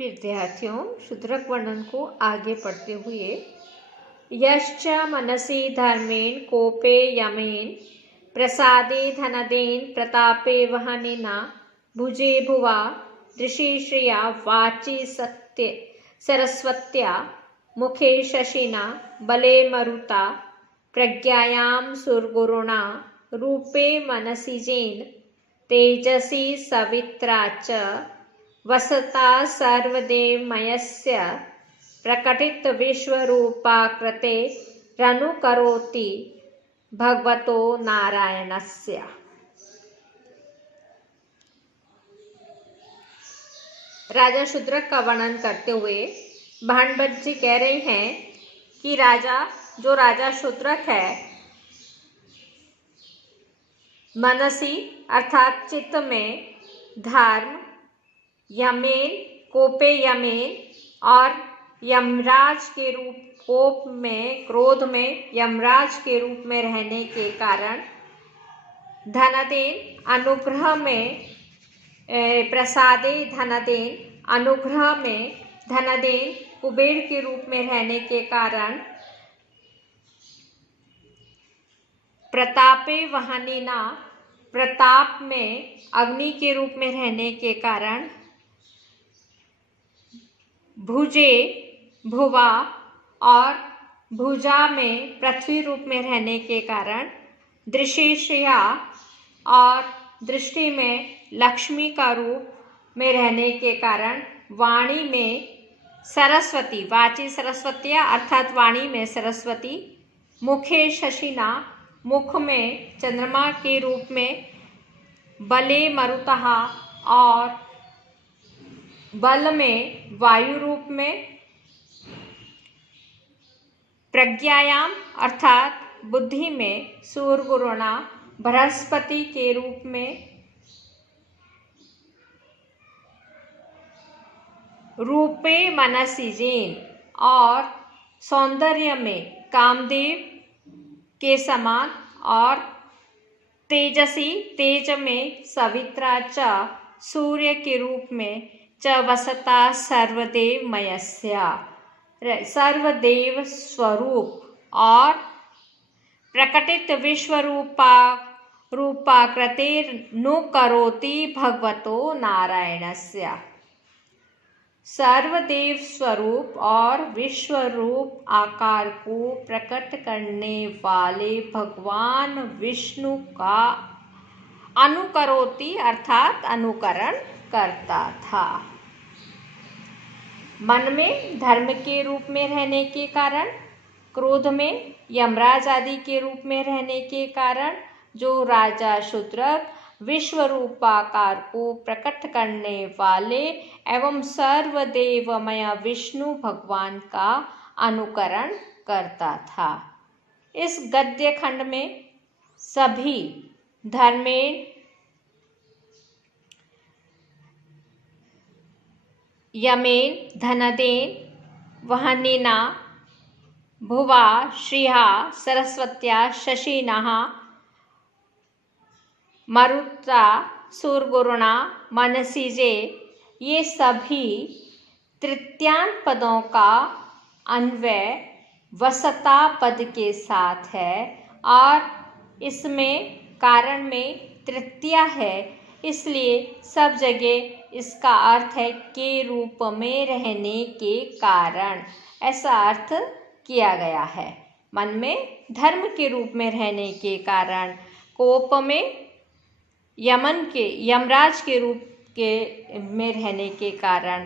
विद्यार्थियों, शूद्रक वर्णन को आगे पढ़ते हुए यश्च मनसि धर्मेण कोपे यमेन प्रसादे धनदेन प्रतापे वहनेना भुजे भुवा दृशि श्रिया वाचि सत्य सरस्वत्या मुखे शशिना बले मरुता प्रज्ञायां सुरगुरुणा रूपे मनसि जेन तेजसि सवित्रा च वसता सर्वदेवमयस्य प्रकटित विश्वरूपाकृते रनुकरोति भगवतो नारायणस्य। राजा शूद्रक का वर्णन करते हुए भांडभट्ट जी कह रहे हैं कि राजा शूद्रक है, मनसी अर्थात चित्त में धर्म, यमेन कोपे यमेन और यमराज के रूप कोप में क्रोध में यमराज के रूप में रहने के कारण, धनदेन अनुग्रह में प्रसादे धनदेन अनुग्रह में धनदेन कुबेर के रूप में रहने के कारण, प्रतापे वहनेना प्रताप में अग्नि के रूप में रहने के कारण, भुजे भुवा और भुजा में पृथ्वी रूप में रहने के कारण, दृशि श्रिया और दृष्टि में लक्ष्मी का रूप में रहने के कारण, वाणी में सरस्वती वाची सरस्वतिया अर्थात वाणी में सरस्वती, मुखे शशिना मुख में चंद्रमा के रूप में, बले मरुतः और बल में वायु रूप में, प्रज्ञायाम अर्थात बुद्धि में सूर्यगुरुणा बृहस्पति के रूप में, रूपे मनसि जेन और सौंदर्य में कामदेव के समान, और तेजसी तेज में सवित्रा च सूर्य के रूप में, च वसता सर्वदेवमयस्य सर्वदेव स्वरूप और प्रकटित रूपाकृते नु करोति भगवतो नारायणस्य। सर्वदेव स्वरूप और विश्व रूप आकार को प्रकट करने वाले भगवान विष्णु का अनुकरोति अर्थात अनुकरण करता था। मन में धर्म के रूप में रहने के कारण, क्रोध में यमराज आदि के रूप में रहने के कारण, जो राजा शूद्रक विश्व रूपाकार को प्रकट करने वाले एवं सर्वदेवमय विष्णु भगवान का अनुकरण करता था। इस गद्य खंड में सभी धर्मेण, यमेन, धनदेन, वहनेना, भुवा, श्रिया, सरस्वत्या, शशिनः, मरुता, सूर्यगुरुणा, मनसि जे, ये सभी तृतीयांत पदों का अन्वय वसता पद के साथ है और इसमें कारण में तृतीया है, इसलिए सब जगह इसका अर्थ है के रूप में रहने के कारण, ऐसा अर्थ किया गया है। मन में धर्म के रूप में रहने के कारण, कोप में यमराज के रूप के में रहने के कारण,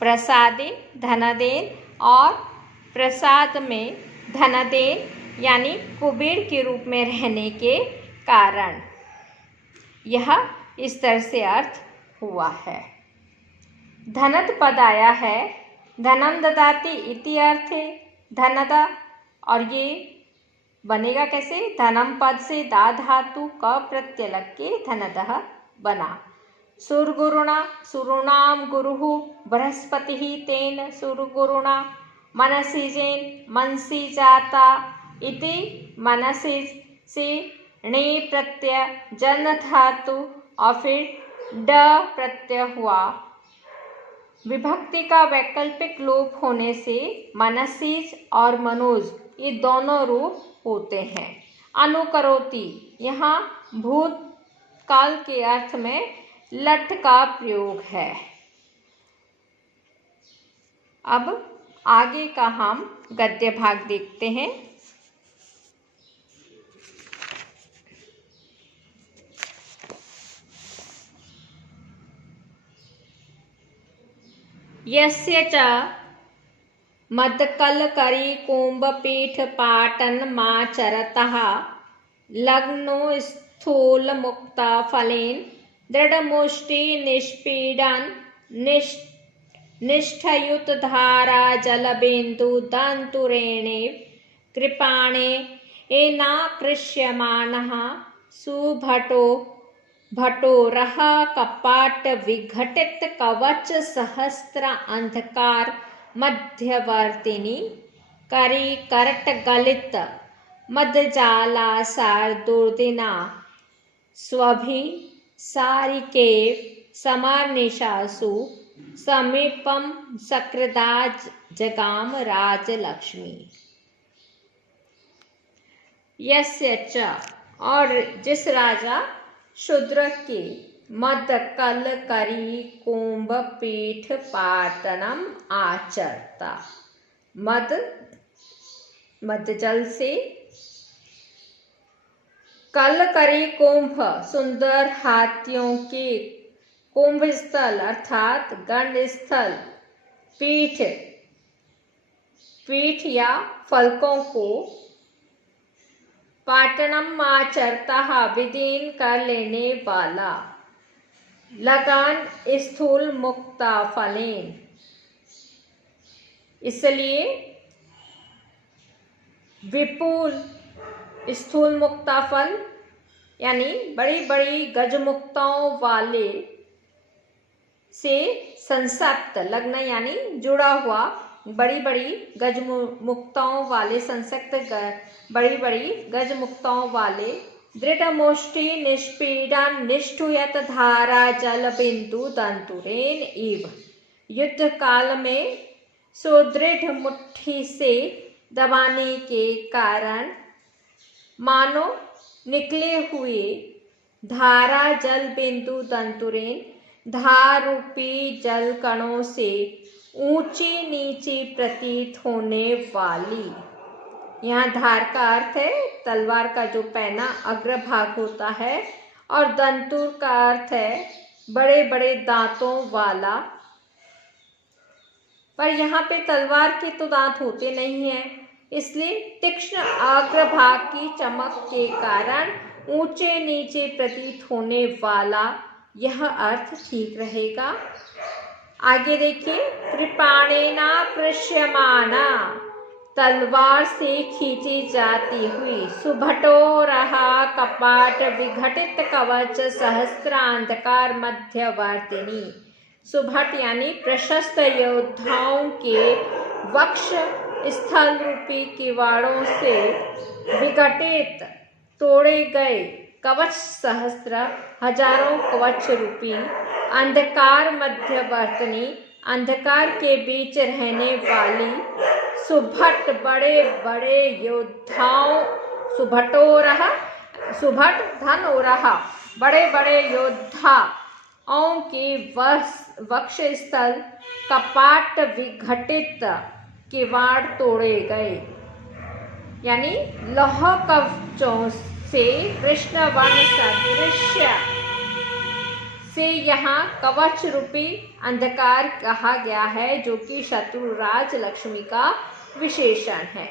प्रसादे धनदेन और प्रसाद में धनदेन यानी कुबेर के रूप में रहने के कारण, यह इस तरह से अर्थ हुआ है। धनद पद आया है, धनम ददाति इति अर्थे धनदा, और ये बनेगा कैसे? धनम पद से दा धातु क प्रत्यय लग के धनदः बना। सुरगुरुणा सुरुणाम गुरुः बृहस्पतिः तेन सुरगुरुणा मनसि जेन मनसि जाता इति मनसि से णे प्रत्यय जन धातु और फिर ड प्रत्यय हुआ। विभक्ति का वैकल्पिक लोप होने से मनसीज और मनोज ये दोनों रूप होते हैं। अनुकरोति यहाँ भूतकाल के अर्थ में लट का प्रयोग है। अब आगे का हम गद्य भाग देखते हैं। यस्य च मदकलकरी कुंभपीठ पाटनमाचरतः लग्नो स्थूलमुक्ता फलेन दृढ़मुष्टि निष्पीडन निष्ठयुतधारा जलबिंदु दंतुरेणे कृपाणे एनाकृष्यमाणः सुभटो भटोरः कपाट विघटित कवच सहस्त्र अंधकार मध्यवर्तिनी करी करट गलित मदजालासार दुर्दिना स्वभि सारिकेव समार्निशासु समीपम सकृदाज जगाम राजलक्ष्मी। यस्य च और जिस राजा शूद्र के मद कल करी कुंभ पीठ पाटनम आचरता। मद जल से, कल करी कुंभ सुंदर हाथियों के कुंभ स्थल अर्थात गंड स्थल, पीठ या फलकों को पाटनम आचरता विदीन कर लेने वाला, लगान स्थूल मुक्ता फलेन इसलिए विपुल स्थूल मुक्ता फल यानी बड़ी बड़ी गजमुक्ताओं वाले से संसक्त, लग्न यानी जुड़ा हुआ, बड़ी बड़ी गजमुक्ताओं वाले संसक्त बड़ी बड़ी गजमुक्ताओं वाले दृढ़ मुष्टि निष्पीडन निष्ठुयत धारा जल बिंदु दंतुरेन इव युद्ध काल में सुदृढ़ मुट्ठी से दबाने के कारण मानो निकले हुए धारा जल बिंदु दंतुरेन धार रूपी जल कणों से ऊंची नीची प्रतीत होने वाली। यहाँ धार का अर्थ है तलवार का जो पैना अग्रभाग होता है, और दंतुर का अर्थ है बड़े बड़े दांतों वाला। पर यहाँ पे तलवार के तो दांत होते नहीं हैं, इसलिए तीक्ष्ण अग्रभाग की चमक के कारण ऊंचे नीचे प्रतीत होने वाला यह अर्थ ठीक रहेगा। आगे देखिए, कृपाणेना कृष्यमाना तलवार से खींची जाती हुई, सुभटो रहा कपाट विघटित कवच सहस्त्रांधकार मध्यवर्तिनी। सुभट यानी प्रशस्त योद्धाओं के वक्ष स्थल रूपी किवाड़ों से विघटित तोड़े गए कवच सहस्त्र हजारों कवच रूपी अंधकार मध्यवर्तिनी अंधकार के बीच रहने वाली सुभट बड़े बड़े योद्धाओं, सुभट धन हो रहा बड़े बड़े योद्धाओं के वक्ष स्थल कपाट विघटित किवाड़ तोड़े गए, यानी लौह कवचों से कृष्ण वर्ण सदृश से यहाँ कवच रूपी अंधकार कहा गया है, जो कि शत्रु राज लक्ष्मी का विशेषण है।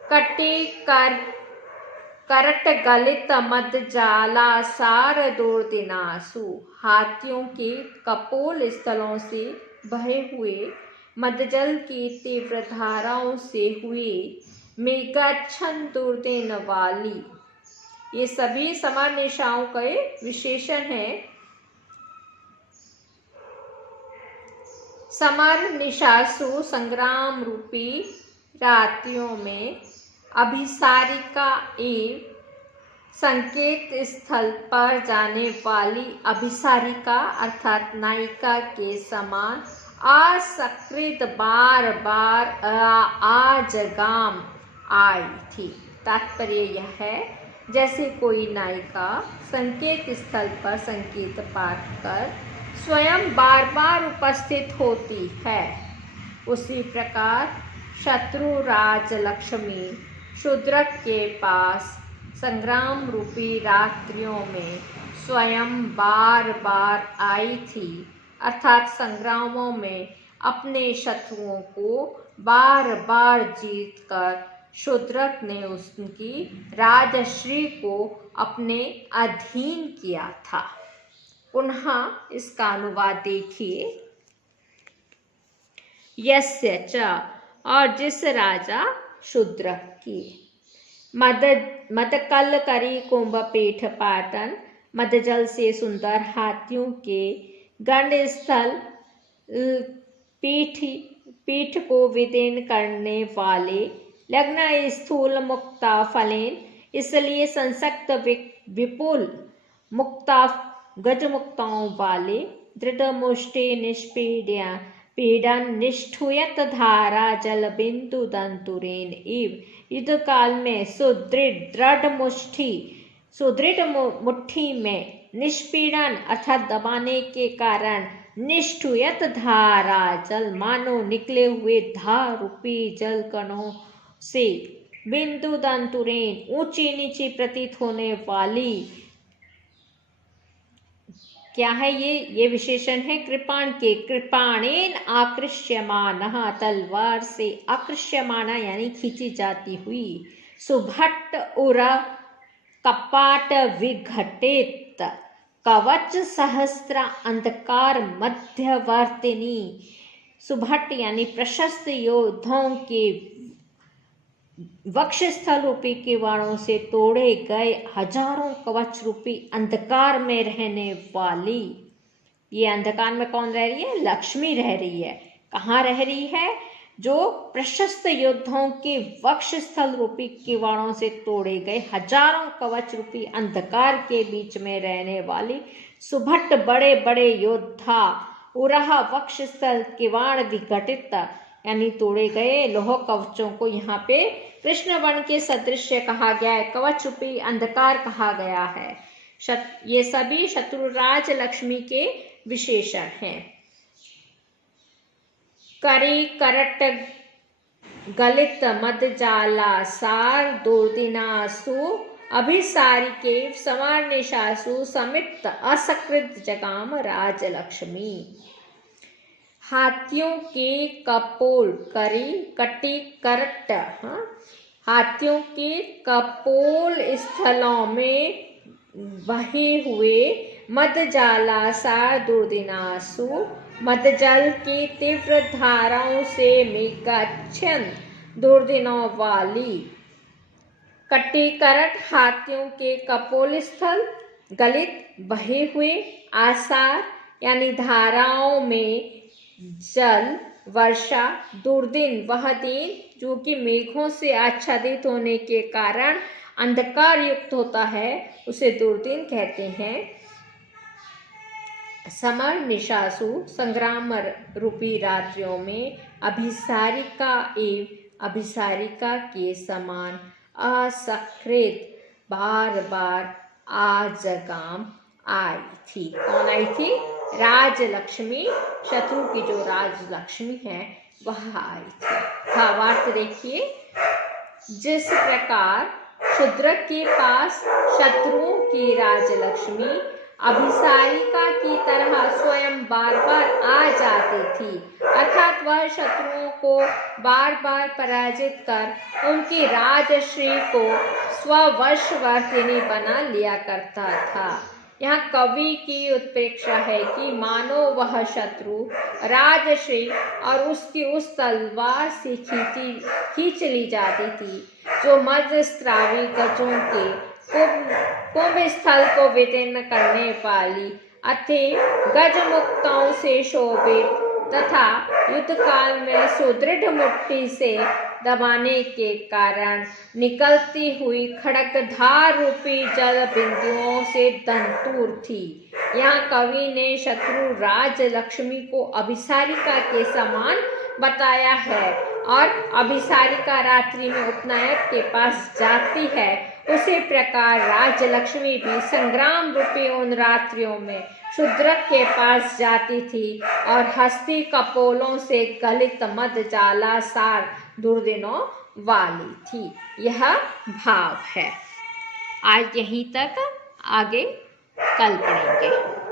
कट्टी करट गलित मद जाला सार दुर्दिनासु, हाथियों के कपोल स्थलों से बहे हुए मदजल की तीव्र धाराओं से हुए मेघाच्छन्न दुर्दिन वाली। ये सभी समर निशाओं के विशेषण हैं। समर निशासु संग्राम रूपी रात्रियों में अभिसारिका एवं संकेत स्थल पर जाने वाली अभिसारिका अर्थात नायिका के समान असकृत बार बार आजगाम आई थी। तात्पर्य यह है, जैसे कोई नायिका संकेत स्थल पर संकेत पाठ कर स्वयं बार बार उपस्थित होती है, उसी प्रकार शत्रु राजलक्ष्मी शूद्रक के पास संग्राम रूपी रात्रियों में स्वयं बार बार आई थी, अर्थात संग्रामों में अपने शत्रुओं को बार बार जीतकर शूद्रक ने उनकी राजश्री को अपने अधीन किया था। पुनः इसका अनुवाद देखिए। यस्य च, और जिस राजा शूद्रक की, मदकल करी कुंभ पीठ पाटन, मदजल से सुंदर हाथियों के गंड स्थल पीठ को विदीर्ण करने वाले, लग्न स्थूल मुक्ता फलेन, इसलिए संसक्त विपुल मुक्ता गज मुक्ताओं वाले, दृढ़ मुष्टि पीडन निष्ठुयत धारा जल बिंदु दंतुरेन इव, युद्ध काल में सुदृढ़ मुट्ठी में निष्पीड़न अर्थात दबाने के कारण निष्ठुयत धारा जल, मानो निकले हुए धार रूपी जल कणों से बिंदु दंतुरेन ऊंची नीची प्रतीत होने वाली, क्या है ये विशेषण है कृपाण के, कृपाणेन आकृष्यमानः, तलवार से आकृष्यमाना यानी खींची जाती हुई, सुभट्ट उर कपाट विघटित कवच सहस्त्र अंधकार मध्यवर्तिनी, सुभट्ट यानी प्रशस्त योद्धाओं के वक्षस्थल रूपी किवाड़ों से तोड़े गए हजारों कवच रूपी अंधकार में रहने वाली। ये अंधकार में कौन रह रही है? लक्ष्मी रह रही है। कहाँ रह रही है? जो प्रशस्त योद्धाओं के वक्षस्थल रूपी किवाड़ों से तोड़े गए हजारों कवच रूपी अंधकार के बीच में रहने वाली सुभट्ट बड़े बड़े योद्धा, उरह वक्षस्थल किवाड़ विघटित यानी तोड़े गए लोह कवचों को यहाँ पे कृष्ण वन के सदृश्य कहा गया है, कवच रूपी अंधकार कहा गया है। ये सभी शत्रुराज लक्ष्मी के विशेषण हैं। करी करट गलित मदजाला सार दुर्दिनासु अभिसारिके समार्निशासु समित असकृत जगाम राजलक्ष्मी। हाथियों के कपोल करी कटी करट, हाथियों के कपोल स्थलों में बहे हुए मदजाला सार दुर्दिनासु, मदजल की तीव्र धाराओं से मेघाच्छन्न दुर्दिनों वाली। कटी करट हाथियों के कपोल स्थल, गलित बहे हुए, आसार यानी धाराओं में जल वर्षा, दुर्दिन वह दिन जो कि मेघों से आच्छादित होने के कारण अंधकार युक्त होता है, उसे दुर्दिन कहते हैं। समर निशासु संग्राम रूपी रात्रियों में अभिसारिका एवं अभिसारिका के समान असकृत बार बार आजगाम आई थी। कौन आई थी? राजलक्ष्मी, शत्रु की जो राजलक्ष्मी है वह आई थी। भावार्थ देखिए। जिस प्रकार शूद्रक के पास शत्रुओं की राजलक्ष्मी अभिसारिका की तरह स्वयं बार बार आ जाती थी, अर्थात वह शत्रुओं को बार बार पराजित कर उनकी राजश्री को स्ववशवर्तिनी बना लिया करता था। यहाँ कवि की उत्प्रेक्षा है कि मानो वह शत्रु राजश्री और उसकी उस तलवार से खींच ली जाती थी जो मध्यस्त्रावी गजों के कुंभ स्थल को विदीर्ण करने वाली अथे गज मुक्ताओं से शोभित तथा युद्ध काल में सुदृढ़ मुट्ठी से दबाने के कारण निकलती हुई खड़गधार रूपी जल बिंदुओं से दंतूर थी। यहाँ कवि ने शत्रु राज लक्ष्मी को अभिसारिका के समान बताया है और अभिसारिका रात्रि में उपनायक के पास जाती है, उसी प्रकार राजलक्ष्मी भी संग्राम रूपी उन रात्रियों में शूद्रक के पास जाती थी और हस्ती कपोलों से गलित मद जाला सार दुर्दिनों वाली थी। यह भाव है। आज यहीं तक, आगे कल पढ़ेंगे।